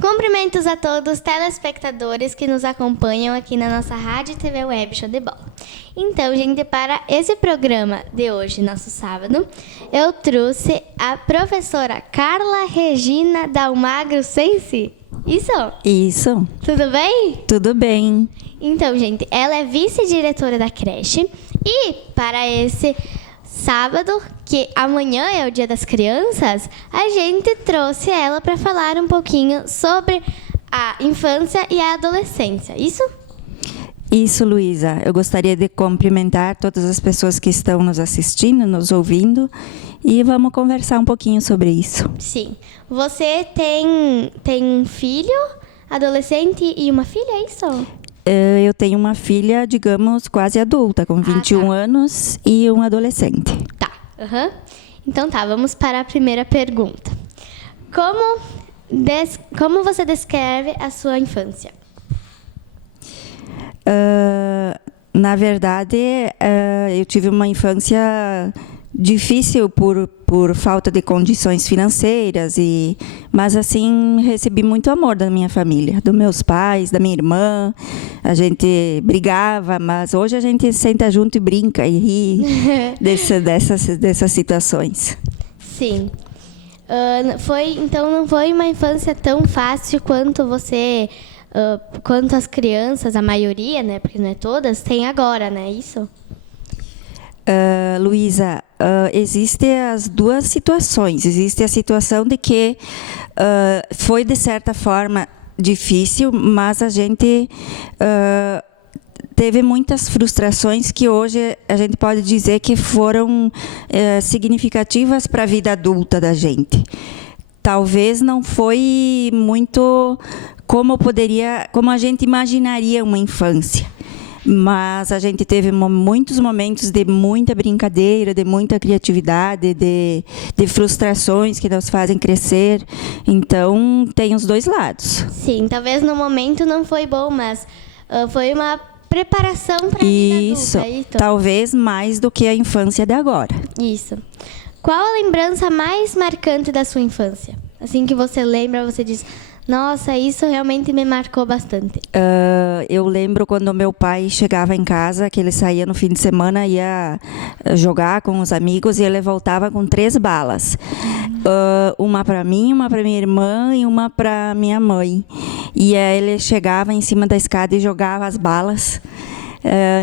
Cumprimentos a todos os telespectadores que nos acompanham aqui na nossa Rádio e TV Web Show de Bola. Então, gente, para esse programa de hoje, nosso sábado, eu trouxe a professora Carla Regina Dalmagro Sensi. Isso? Isso. Tudo bem? Tudo bem. Então, gente, ela é vice-diretora da creche e para esse sábado, que amanhã é o Dia das Crianças, a gente trouxe ela para falar um pouquinho sobre a infância e a adolescência. Isso? Isso, Luísa. Eu gostaria de cumprimentar todas as pessoas que estão nos assistindo, nos ouvindo, e vamos conversar um pouquinho sobre isso. Sim. Você tem um filho adolescente e uma filha, é isso? Eu tenho uma filha, digamos, quase adulta, com 21 anos e um adolescente. Tá. Uhum. Então tá, vamos para a primeira pergunta. Como você descreve a sua infância? Na verdade, eu tive uma infância difícil por falta de condições financeiras, mas assim recebi muito amor da minha família, dos meus pais, da minha irmã. A gente brigava, mas hoje a gente senta junto e brinca e ri dessas situações. Sim. Então não foi uma infância tão fácil quanto quanto as crianças, a maioria, né, porque não é todas, tem agora, né, isso? Luísa, existem as duas situações. Existe a situação de que foi, de certa forma, difícil, mas a gente teve muitas frustrações que hoje a gente pode dizer que foram significativas para a vida adulta da gente. Talvez não foi muito como a gente imaginaria uma infância. Mas a gente teve muitos momentos de muita brincadeira, de muita criatividade, de frustrações que nos fazem crescer. Então, tem os dois lados. Sim, talvez no momento não foi bom, mas foi uma preparação para a vida adulta. Isso, talvez mais do que a infância de agora. Isso. Qual a lembrança mais marcante da sua infância? Assim que você lembra, você diz... Nossa, isso realmente me marcou bastante. Eu lembro quando meu pai chegava em casa, que ele saía no fim de semana, ia jogar com os amigos e ele voltava com 3 balas. Uma para mim, uma para minha irmã e uma para minha mãe. E aí ele chegava em cima da escada e jogava as balas.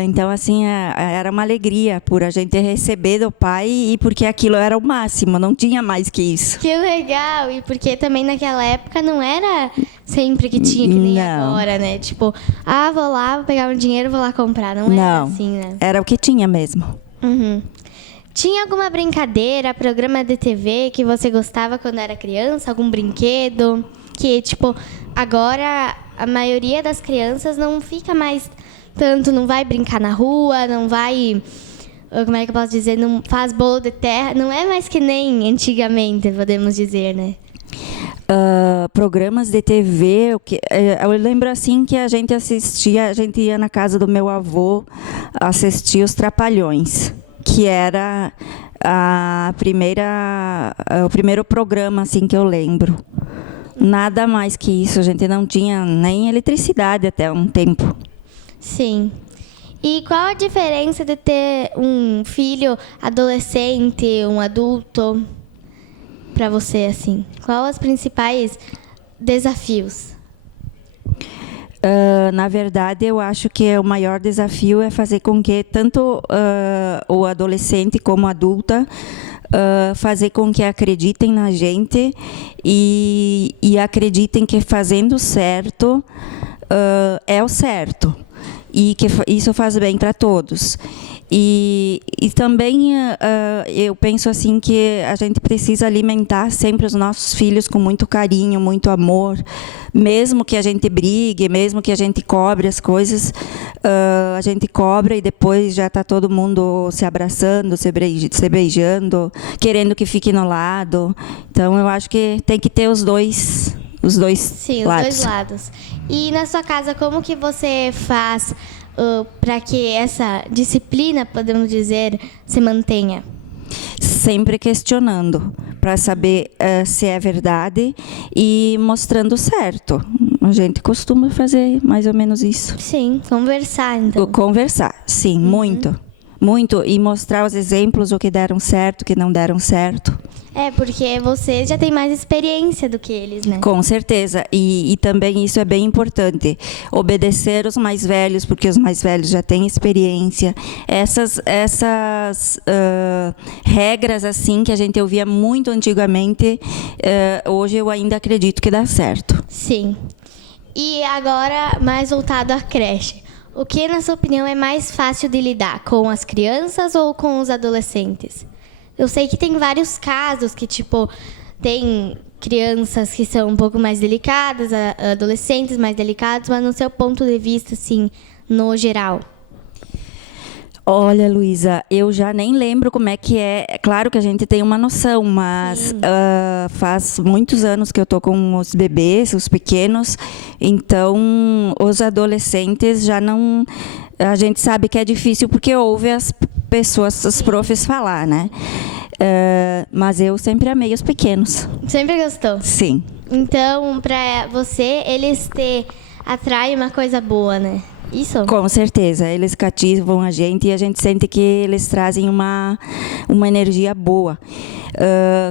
Então, assim, era uma alegria por a gente receber do pai e porque aquilo era o máximo, não tinha mais que isso. Que legal! E porque também naquela época não era sempre que tinha, que nem agora, né? Tipo, vou lá, vou pegar um dinheiro, vou lá comprar. Não era assim, né? Era o que tinha mesmo. Uhum. Tinha alguma brincadeira, programa de TV que você gostava quando era criança? Algum brinquedo? Que, tipo, agora a maioria das crianças não fica mais... Tanto não vai brincar na rua, não vai, como é que eu posso dizer, não faz bolo de terra, não é mais que nem antigamente, podemos dizer, né? Programas de TV, eu lembro assim que a gente ia na casa do meu avô assistir os Trapalhões, que era o primeiro programa assim que eu lembro. Nada mais que isso, a gente não tinha nem eletricidade até um tempo. Sim. E qual a diferença de ter um filho adolescente, um adulto, para você, assim? Qual os principais desafios? Na verdade, eu acho que o maior desafio é fazer com que tanto o adolescente como a adulta fazer com que acreditem na gente e acreditem que fazendo certo é o certo. E que isso faz bem para todos. E também eu penso assim que a gente precisa alimentar sempre os nossos filhos com muito carinho, muito amor, mesmo que a gente brigue, mesmo que a gente cobre as coisas, a gente cobra e depois já está todo mundo se abraçando, se beijando, querendo que fique no lado. Então eu acho que tem que ter os dois lados. Sim, os dois lados. E na sua casa, como que você faz para que essa disciplina, podemos dizer, se mantenha? Sempre questionando. para saber se é verdade e mostrando certo. A gente costuma fazer mais ou menos isso. Sim, conversar, então. Conversar, sim, muito. Muito, e mostrar os exemplos, o que deram certo, o que não deram certo. Porque você já tem mais experiência do que eles, né? Com certeza, e também isso é bem importante. Obedecer os mais velhos, porque os mais velhos já têm experiência. Essas regras assim que a gente ouvia muito antigamente, hoje eu ainda acredito que dá certo. Sim. E agora, mais voltado à creche. O que, na sua opinião, é mais fácil de lidar? Com as crianças ou com os adolescentes? Eu sei que tem vários casos que, tem crianças que são um pouco mais delicadas, adolescentes mais delicados, mas no seu ponto de vista, assim, no geral. Olha, Luísa, eu já nem lembro como é que é. É claro que a gente tem uma noção, mas faz muitos anos que eu estou com os bebês, os pequenos, então os adolescentes já não... A gente sabe que é difícil porque ouve as pessoas, os profs falar, né? Mas eu sempre amei os pequenos. Sempre gostou? Sim. Então, para você, eles atraem uma coisa boa, né? Isso? Com certeza, eles cativam a gente e a gente sente que eles trazem uma energia boa.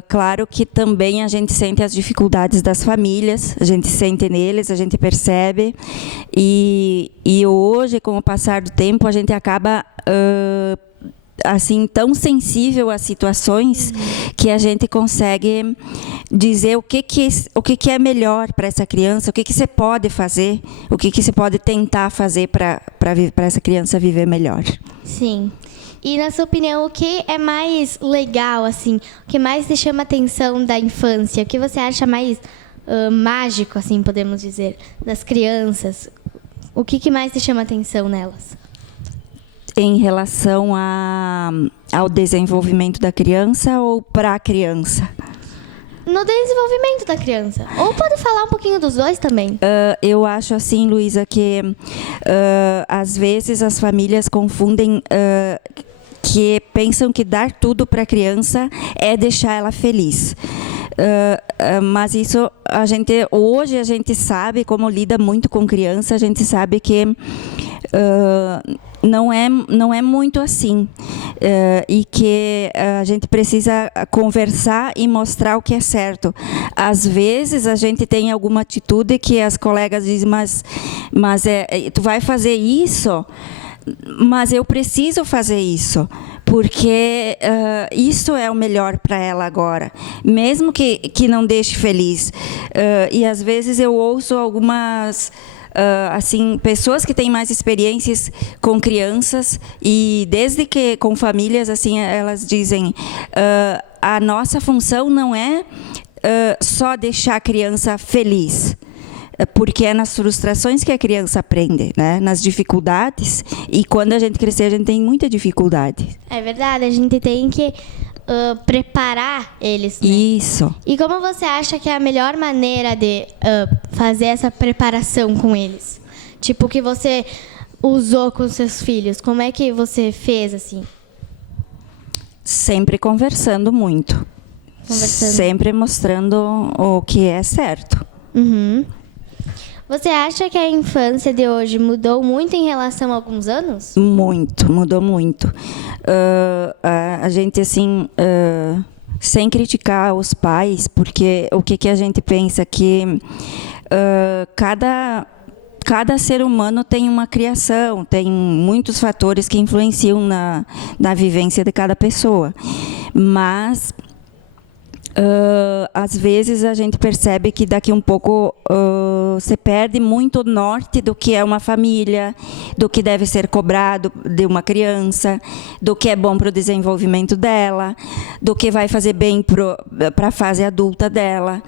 Claro que também a gente sente as dificuldades das famílias, a gente sente neles, a gente percebe. E hoje, com o passar do tempo, a gente acaba assim tão sensível às situações que a gente consegue dizer o que é melhor para essa criança, o que você pode fazer, o que você pode tentar fazer para essa criança viver melhor. Sim. E, na sua opinião, o que é mais legal, assim, o que mais te chama a atenção da infância? O que você acha mais mágico, assim, podemos dizer, das crianças? O que mais te chama a atenção nelas? Em relação ao desenvolvimento da criança ou para a criança? No desenvolvimento da criança. Ou pode falar um pouquinho dos dois também. Eu acho assim, Luísa, que às vezes as famílias confundem, que pensam que dar tudo para a criança é deixar ela feliz. Mas isso hoje a gente sabe, como lida muito com criança, a gente sabe que não é muito assim, e que a gente precisa conversar e mostrar o que é certo. Às vezes a gente tem alguma atitude que as colegas dizem, mas tu vai fazer isso? Mas eu preciso fazer isso, porque isso é o melhor para ela agora, mesmo que não deixe feliz. E às vezes eu ouço algumas assim, pessoas que têm mais experiências com crianças e desde que com famílias, assim, elas dizem, a nossa função não é só deixar a criança feliz, porque é nas frustrações que a criança aprende, né? Nas dificuldades, e quando a gente crescer a gente tem muita dificuldade. É verdade, a gente tem que preparar eles, né? Isso. E como você acha que é a melhor maneira de fazer essa preparação com eles? Tipo, o que você usou com seus filhos? Como é que você fez, assim? Sempre conversando muito. Sempre mostrando o que é certo. Uhum. Você acha que a infância de hoje mudou muito em relação a alguns anos? Muito, mudou muito. A gente, assim, sem criticar os pais, porque o que a gente pensa que cada ser humano tem uma criação, tem muitos fatores que influenciam na vivência de cada pessoa. Mas às vezes a gente percebe que daqui um pouco se perde muito o norte do que é uma família, do que deve ser cobrado de uma criança, do que é bom para o desenvolvimento dela, do que vai fazer bem para a fase adulta dela,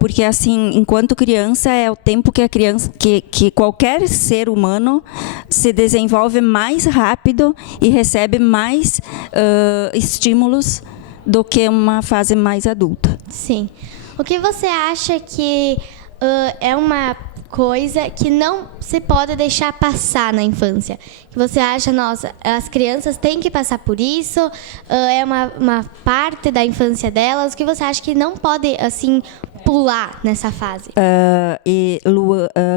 porque assim, enquanto criança é o tempo que a criança, que qualquer ser humano se desenvolve mais rápido e recebe mais estímulos do que uma fase mais adulta. Sim. O que você acha que é uma coisa que não se pode deixar passar na infância? Que você acha, nossa, as crianças têm que passar por isso, é uma parte da infância delas, o que você acha que não pode, assim, pular nessa fase?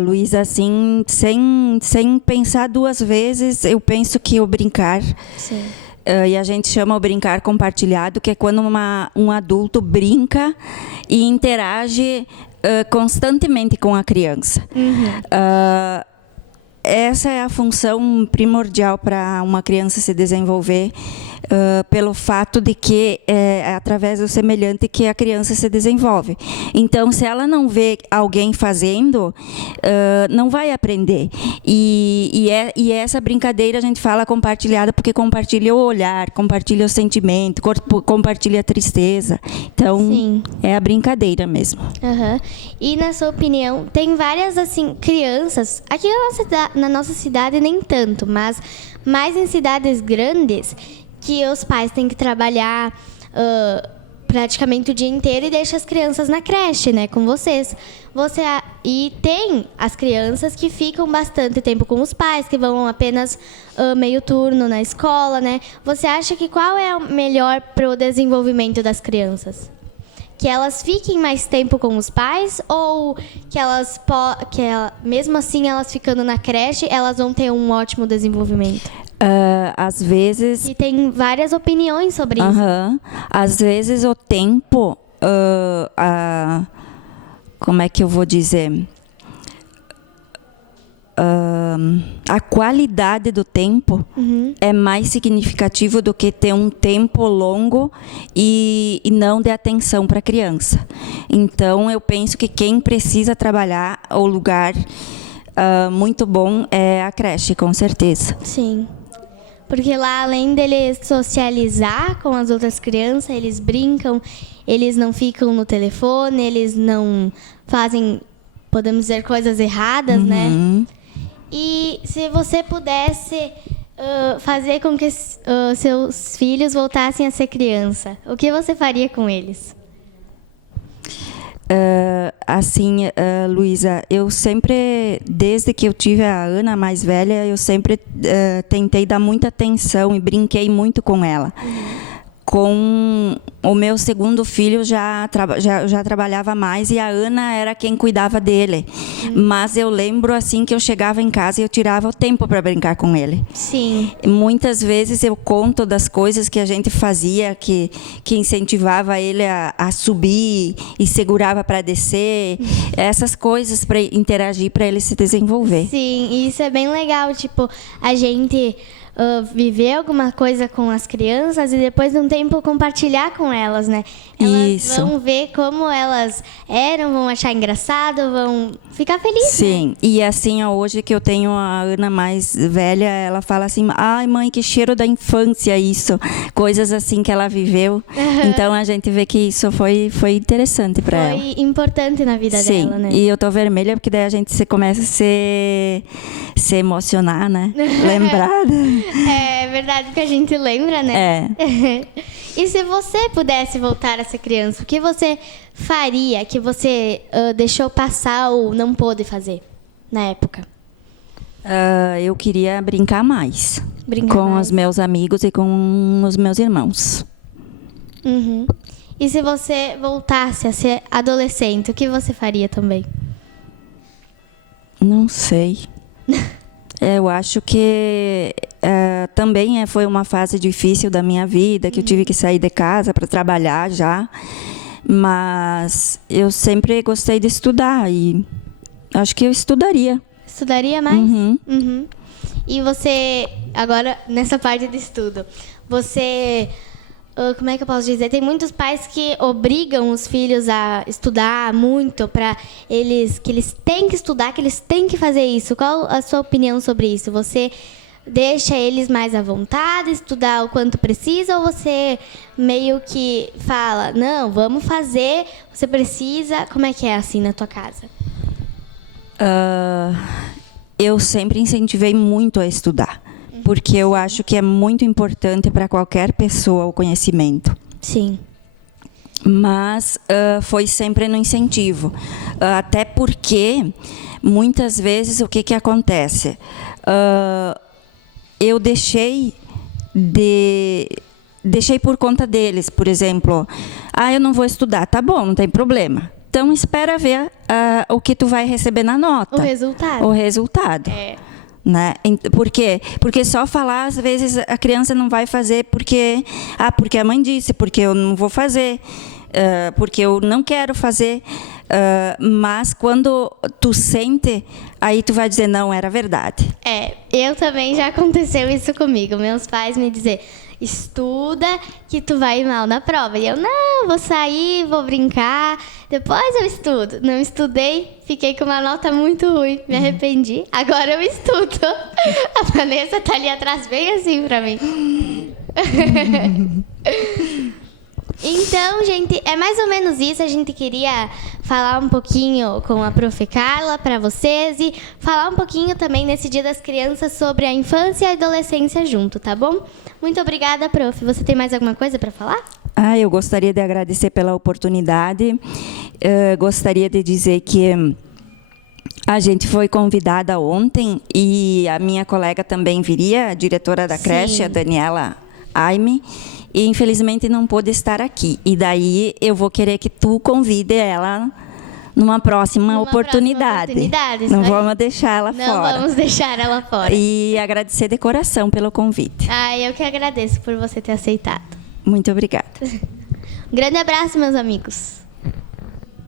Luísa, assim, sem pensar duas vezes, eu penso que o brincar... Sim. E a gente chama o brincar compartilhado, que é quando um adulto brinca e interage constantemente com a criança. Essa é a função primordial para uma criança se desenvolver, pelo fato de que é através do semelhante que a criança se desenvolve. Então, se ela não vê alguém fazendo, não vai aprender. E essa brincadeira a gente fala compartilhada porque compartilha o olhar, compartilha o sentimento, compartilha a tristeza. Então, Sim. É a brincadeira mesmo. E, na sua opinião, tem várias, assim, crianças, aqui na nossa cidade nem tanto, mas mais em cidades grandes, que os pais têm que trabalhar praticamente o dia inteiro e deixam as crianças na creche, né, com vocês. E tem as crianças que ficam bastante tempo com os pais, que vão apenas meio turno na escola, né? Você acha que qual é o melhor para o desenvolvimento das crianças? Que elas fiquem mais tempo com os pais ou que mesmo assim elas ficando na creche, elas vão ter um ótimo desenvolvimento? Às vezes... E tem várias opiniões sobre isso. Às vezes o tempo... como é que eu vou dizer? A qualidade do tempo é mais significativo do que ter um tempo longo e não de atenção para a criança. Então, eu penso que quem precisa trabalhar o lugar muito bom é a creche, com certeza. Sim. Porque lá, além deles socializar com as outras crianças, eles brincam, eles não ficam no telefone, eles não fazem, podemos dizer, coisas erradas, né? E se você pudesse fazer com que seus filhos voltassem a ser criança, o que você faria com eles? Luísa, eu sempre, desde que eu tive a Ana mais velha, eu sempre tentei dar muita atenção e brinquei muito com ela. Com o meu segundo filho já trabalhava mais e a Ana era quem cuidava dele. Mas eu lembro assim que eu chegava em casa e eu tirava o tempo para brincar com ele. Sim. Muitas vezes eu conto das coisas que a gente fazia, que incentivava ele a subir e segurava para descer. Essas coisas para interagir, para ele se desenvolver. Sim, e isso é bem legal, tipo, a gente... viver alguma coisa com as crianças e depois de um tempo compartilhar com elas, né? Elas vão ver como elas eram, vão achar engraçado, vão ficar felizes. Sim, né? E assim, hoje que eu tenho a Ana mais velha, ela fala assim, ai mãe, que cheiro da infância isso. Coisas assim que ela viveu. Então a gente vê que isso foi interessante para ela. Foi importante na vida dela, né? E eu tô vermelha porque daí a gente começa a se emocionar, né? Lembrada. É verdade que a gente lembra, né? E se você pudesse voltar a ser criança, o que você faria que você deixou passar ou não pôde fazer na época? Eu queria brincar mais. Com os meus amigos e com os meus irmãos. E se você voltasse a ser adolescente, o que você faria também? Não sei. Eu acho que também foi uma fase difícil da minha vida, que eu tive que sair de casa para trabalhar já. Mas eu sempre gostei de estudar e acho que eu estudaria. Estudaria mais? E você, agora, nessa parte de estudo, você... como é que eu posso dizer? Tem muitos pais que obrigam os filhos a estudar muito para que eles têm que estudar, que eles têm que fazer isso. Qual a sua opinião sobre isso? Você deixa eles mais à vontade, estudar o quanto precisa, ou você meio que fala, não, vamos fazer, você precisa... Como é que é assim na tua casa? Eu sempre incentivei muito a estudar. Porque eu acho que é muito importante para qualquer pessoa o conhecimento. Sim. mas foi sempre no incentivo. Até porque, muitas vezes, o que acontece? Eu deixei por conta deles, por exemplo, eu não vou estudar, tá bom, não tem problema. Então, espera ver o que tu vai receber na nota. O resultado. Né? Por quê? Porque só falar, às vezes, a criança não vai fazer porque a mãe disse, porque eu não vou fazer, porque eu não quero fazer. Mas quando tu sente, aí tu vai dizer, não, era verdade. Eu também já aconteceu isso comigo. Meus pais me dizer, estuda que tu vai mal na prova. E eu, não, vou sair, vou brincar, depois eu estudo. Não estudei, fiquei com uma nota muito ruim, me arrependi. Agora eu estudo. A Vanessa tá ali atrás bem assim pra mim. Então, gente, é mais ou menos isso. A gente queria falar um pouquinho com a Prof. Carla para vocês e falar um pouquinho também nesse Dia das Crianças sobre a infância e a adolescência junto, tá bom? Muito obrigada, Prof. Você tem mais alguma coisa para falar? Eu gostaria de agradecer pela oportunidade. Gostaria de dizer que a gente foi convidada ontem e a minha colega também viria, a diretora da creche, a Daniela Aime, e infelizmente não pôde estar aqui. E daí eu vou querer que tu convide ela numa próxima oportunidade. Não vamos deixar ela fora. Não vamos deixar ela fora. E agradecer de coração pelo convite. Eu que agradeço por você ter aceitado. Muito obrigada. Um grande abraço, meus amigos.